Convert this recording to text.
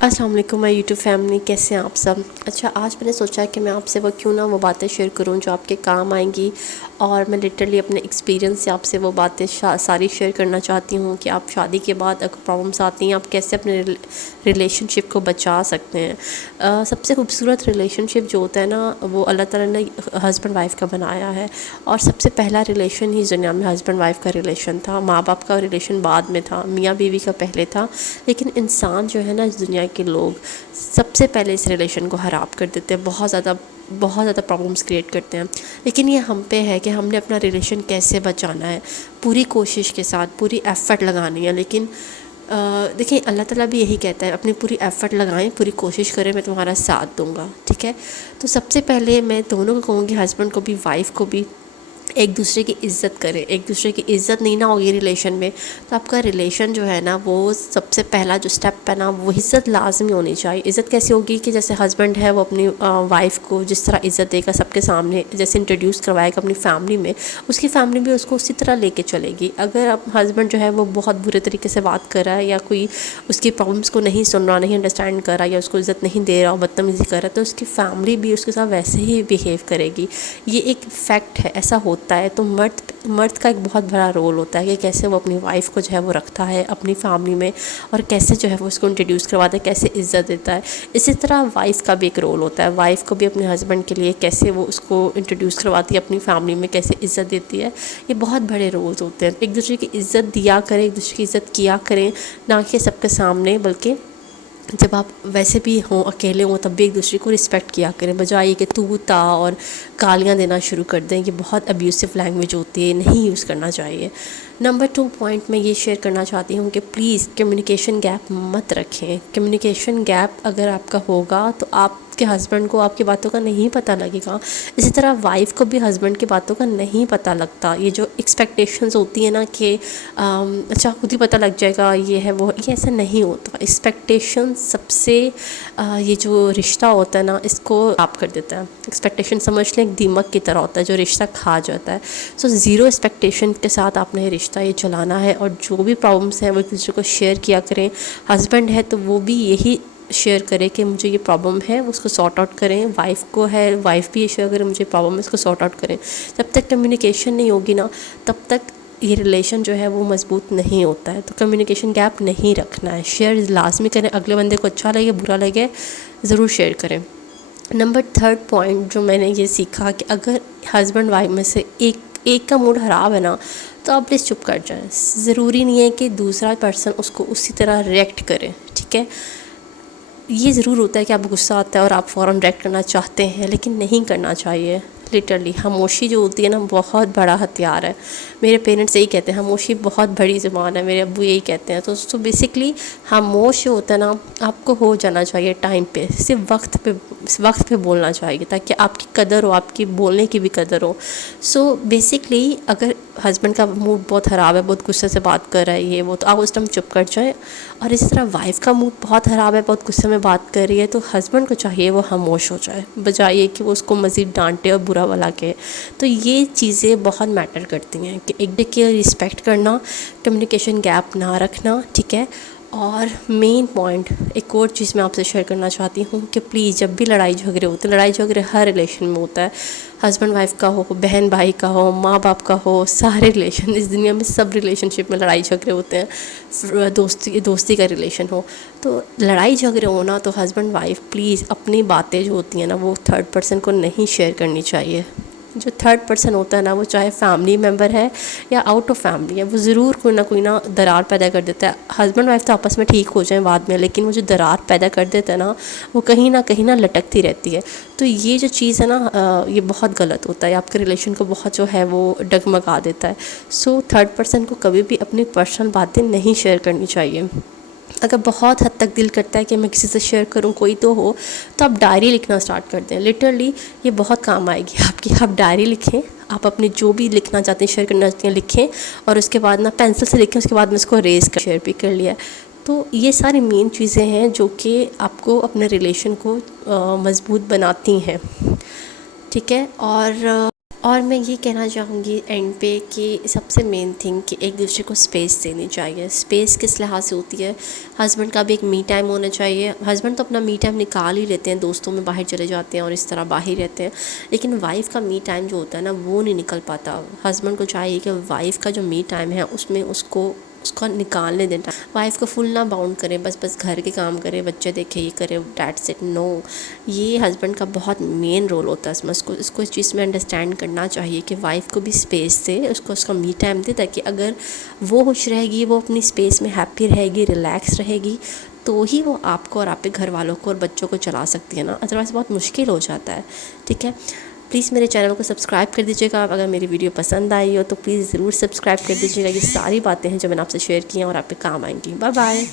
السلام علیکم مائی YouTube family, کیسے ہیں آپ سب؟ اچھا، آج میں نے سوچا کہ میں آپ سے وہ باتیں شیئر کروں جو آپ کے کام آئیں گی، اور میں لٹرلی اپنے ایکسپیرینس سے آپ سے وہ باتیں ساری شیئر کرنا چاہتی ہوں کہ آپ شادی کے بعد اگر پرابلمس آتی ہیں آپ کیسے اپنے ریلیشن شپ کو بچا سکتے ہیں۔ سب سے خوبصورت ریلیشن شپ جو ہوتا ہے نا، وہ اللہ تعالیٰ نے ہسبینڈ وائف کا بنایا ہے، اور سب سے پہلا ریلیشن ہی دنیا میں ہسبینڈ وائف کا ریلیشن تھا۔ ماں باپ کا ریلیشن بعد میں تھا، میاں بیوی کا پہلے تھا، لیکن انسان جو ہے نا، اس دنیا کے لوگ سب سے پہلے اس ریلیشن کو خراب کر دیتے ہیں، بہت زیادہ پرابلمس کریٹ کرتے ہیں۔ لیکن یہ ہم پہ ہے کہ ہم نے اپنا ریلیشن کیسے بچانا ہے، پوری کوشش کے ساتھ پوری ایفرٹ لگانی ہے۔ لیکن دیکھیں، اللہ تعالیٰ بھی یہی کہتا ہے، اپنی پوری ایفرٹ لگائیں، پوری کوشش کریں، میں تمہارا ساتھ دوں گا، ٹھیک ہے؟ تو سب سے پہلے میں دونوں کو کہوں گی، ہسبینڈ کو بھی وائف کو بھی، ایک دوسرے کی عزت کرے۔ ایک دوسرے کی عزت نہیں نہ ہوگی ریلیشن میں، تو آپ کا ریلیشن جو ہے نا، وہ سب سے پہلا جو اسٹیپ ہے نا، وہ عزت لازمی ہونی چاہیے۔ عزت کیسی ہوگی کہ جیسے ہسبینڈ ہے وہ اپنی وائف کو جس طرح عزت دے گا سب کے سامنے، جیسے انٹروڈیوس کروائے گا اپنی فیملی میں، اس کی فیملی بھی اس کو اسی طرح لے کے چلے گی۔ اگر اب ہسبینڈ جو ہے وہ بہت برے طریقے سے بات کر رہا ہے، یا کوئی اس کی پرابلمس کو نہیں سن رہا، نہیں انڈرسٹینڈ کر رہا، یا اس کو عزت نہیں دے رہا، بدتمیزی کر رہا ہے، تو اس کی فیملی بھی اس کے ساتھ ویسے ہی بیہیو کرے گی۔ یہ ایک فیکٹ ہے، ایسا ہوتا ہے۔ تو مرد کا ایک بہت بڑا رول ہوتا ہے کہ کیسے وہ اپنی وائف کو جو ہے وہ رکھتا ہے اپنی فیملی میں، اور کیسے جو ہے وہ اس کو انٹروڈیوس کرواتا ہے، کیسے عزت دیتا ہے۔ اسی طرح وائف کا بھی ایک رول ہوتا ہے، وائف کو بھی اپنے ہسبینڈ کے لیے کیسے وہ اس کو انٹروڈیوس کرواتی ہے اپنی فیملی میں، کیسے عزت دیتی ہے۔ یہ بہت بڑے رولز ہوتے ہیں۔ ایک دوسرے کی عزت دیا کریں، ایک دوسرے کی عزت کیا کریں، نہ کہ سب کے سامنے، بلکہ جب آپ ویسے بھی ہوں، اکیلے ہوں، تب بھی ایک دوسرے کو رسپیکٹ کیا کریں، بجائے کہ تو تا اور گالیاں دینا شروع کر دیں۔ یہ بہت ابیوسو لینگویج ہوتی ہے، نہیں یوز کرنا چاہیے۔ نمبر 2 پوائنٹ میں یہ شیئر کرنا چاہتی ہوں کہ پلیز کمیونیکیشن گیپ مت رکھیں۔ کمیونیکیشن گیپ اگر آپ کا ہوگا تو آپ کے ہسبینڈ کو آپ کی باتوں کا نہیں پتہ لگے گا، اسی طرح وائف کو بھی ہسبینڈ کی باتوں کا نہیں پتہ لگتا۔ یہ جو ایکسپیکٹیشنز ہوتی ہیں نا کہ اچھا خود ہی پتہ لگ جائے گا، یہ ہے وہ، یہ ایسا نہیں ہوتا۔ ایکسپیکٹیشن سب سے یہ جو رشتہ ہوتا ہے نا، اس کو خراب کر دیتا ہے۔ ایکسپیکٹیشن سمجھ لیں ایک دیمک کی طرح ہوتا ہے جو رشتہ کھا جاتا ہے۔ سو زیرو ایکسپیکٹیشن کے ساتھ آپ نے یہ رشتہ یہ چلانا ہے، اور جو بھی پرابلمس ہیں وہ ایک دوسرے کو شیئر کیا کریں۔ ہسبینڈ ہے تو وہ بھی یہی شیئر کرے کہ مجھے یہ پرابلم ہے، اس کو سارٹ آؤٹ کریں۔ وائف کو ہے، وائف بھی یہ شیئر کرے مجھے پرابلم ہے، اس کو سارٹ آؤٹ کریں۔ جب تک کمیونیکیشن نہیں ہوگی نا، تب تک یہ ریلیشن جو ہے وہ مضبوط نہیں ہوتا ہے۔ تو کمیونیکیشن گیپ نہیں رکھنا ہے، شیئر لازمی کریں۔ اگلے بندے کو اچھا لگے برا لگے، ضرور شیئر کریں۔ نمبر 3 پوائنٹ جو میں نے یہ سیکھا کہ اگر ہسبینڈ وائف میں سے ایک کا موڈ خراب ہے نا، تو آپ پلیز چپ کر جائیں۔ ضروری نہیں ہے کہ دوسرا پرسن اس کو اسی طرح ریئیکٹ کرے، ٹھیک ہے؟ یہ ضرور ہوتا ہے کہ آپ غصہ آتا ہے اور آپ فوراً ریئیکٹ کرنا چاہتے ہیں، لیکن نہیں کرنا چاہیے۔ لٹرلی خاموشی جو ہوتی ہے نا، بہت بڑا ہتھیار ہے۔ میرے پیرنٹس یہی کہتے ہیں، خاموشی بہت بڑی زبان ہے، میرے ابو یہی کہتے ہیں۔ تو بیسکلی خاموش جو ہوتا ہے نا، آپ کو ہو جانا چاہیے ٹائم پہ، صرف وقت پہ بولنا چاہیے، تاکہ آپ کی قدر ہو، آپ کی بولنے کی بھی قدر ہو۔ سو بیسکلی اگر ہسبینڈ کا موڈ بہت خراب ہے، بہت غصے سے بات کر رہا ہے، یہ وہ، تو آپ اس ٹائم چپ کر جائیں۔ اور اسی طرح وائف کا موڈ بہت خراب ہے، بہت غصے میں بات کر رہی ہے، تو ہسبینڈ کو چاہیے وہ خاموش ہو جائے، بجائے کہ وہ اس کو مزید ڈانٹے اور برا بھلا کہے۔ تو یہ چیزیں بہت میٹر کرتی ہیں کہ ایک دوسرے کی رسپیکٹ کرنا، کمیونیکیشن گیپ نہ رکھنا، ٹھیک ہے؟ اور مین پوائنٹ ایک اور چیز میں آپ سے شیئر کرنا چاہتی ہوں کہ پلیز جب بھی لڑائی جھگڑے ہوتے ہیں، لڑائی جھگڑے ہر ریلیشن میں ہوتا ہے، ہسبینڈ وائف کا ہو، بہن بھائی کا ہو، ماں باپ کا ہو، سارے ریلیشن، اس دنیا میں سب ریلیشن شپ میں لڑائی جھگڑے ہوتے ہیں، دوستی کا ریلیشن ہو، تو لڑائی جھگڑے ہونا، تو ہسبینڈ وائف پلیز اپنی باتیں جو ہوتی ہیں نا، وہ تھرڈ پرسن کو نہیں شیئر کرنی چاہیے۔ جو تھرڈ پرسن ہوتا ہے نا، وہ چاہے فیملی ممبر ہے یا آؤٹ آف فیملی ہے، وہ ضرور کوئی نہ درار پیدا کر دیتا ہے۔ ہسبینڈ وائف تو آپس میں ٹھیک ہو جائیں بعد میں، لیکن وہ جو درار پیدا کر دیتا ہے نا، وہ کہیں نہ لٹکتی رہتی ہے۔ تو یہ جو چیز ہے نا، یہ بہت غلط ہوتا ہے، آپ کے ریلیشن کو بہت جو ہے وہ ڈگمگا دیتا ہے۔ سو تھرڈ پرسن کو کبھی بھی اپنی پرسنل باتیں نہیں شیئر کرنی چاہیے۔ اگر بہت حد تک دل کرتا ہے کہ میں کسی سے شیئر کروں، کوئی تو ہو، تو آپ ڈائری لکھنا سٹارٹ کر دیں۔ لٹرلی یہ بہت کام آئے گی آپ کی۔ آپ ڈائری لکھیں، آپ اپنے جو بھی لکھنا چاہتے ہیں، شیئر کرنا چاہتے ہیں، لکھیں، اور اس کے بعد نا پینسل سے لکھیں، اس کے بعد میں اس کو ریز کر شیئر بھی کر لیا۔ تو یہ ساری مین چیزیں ہیں جو کہ آپ کو اپنے ریلیشن کو مضبوط بناتی ہیں، ٹھیک ہے؟ اور اور میں یہ کہنا چاہوں گی اینڈ پہ کہ سب سے مین تھنگ کہ ایک دوسرے کو اسپیس دینی چاہیے. اسپیس کس لحاظ سے ہوتی ہے؟ ہسبینڈ کا بھی ایک می ٹائم ہونا چاہیے. ہسبینڈ تو اپنا می ٹائم نکال ہی لیتے ہیں, دوستوں میں باہر چلے جاتے ہیں اور اس طرح باہر رہتے ہیں, لیکن وائف کا می ٹائم جو ہوتا ہے نا وہ نہیں نکل پاتا. ہسبینڈ کو چاہیے کہ وائف کا جو می ٹائم ہے اس میں اس کا نکالنے دینا. وائف کو فل نہ باؤنڈ کرے, بس گھر کے کام کرے, بچے دیکھے, یہ کرے, دیٹس اٹ. نو, یہ ہسبینڈ کا بہت مین رول ہوتا ہے. اس کو اس چیز میں انڈرسٹینڈ کرنا چاہیے کہ وائف کو بھی اسپیس دے, اس کو اس کا می ٹائم دے, تاکہ اگر وہ خوش رہے گی, وہ اپنی اسپیس میں ہیپی رہے گی, ریلیکس رہے گی, تو ہی وہ آپ کو اور آپ کے گھر والوں کو اور بچوں کو چلا سکتی ہے نا. ادروائز بہت مشکل ہو جاتا ہے. ٹھیک ہے, پلیز میرے چینل کو سبسکرائب کر دیجیے گا. اگر میری ویڈیو پسند آئی ہو تو پلیز ضرور سبسکرائب کر دیجیے گا. یہ ساری باتیں ہیں جو میں نے آپ سے شیئر کی ہیں اور آپ پہ کام آئیں گی. Bye bye.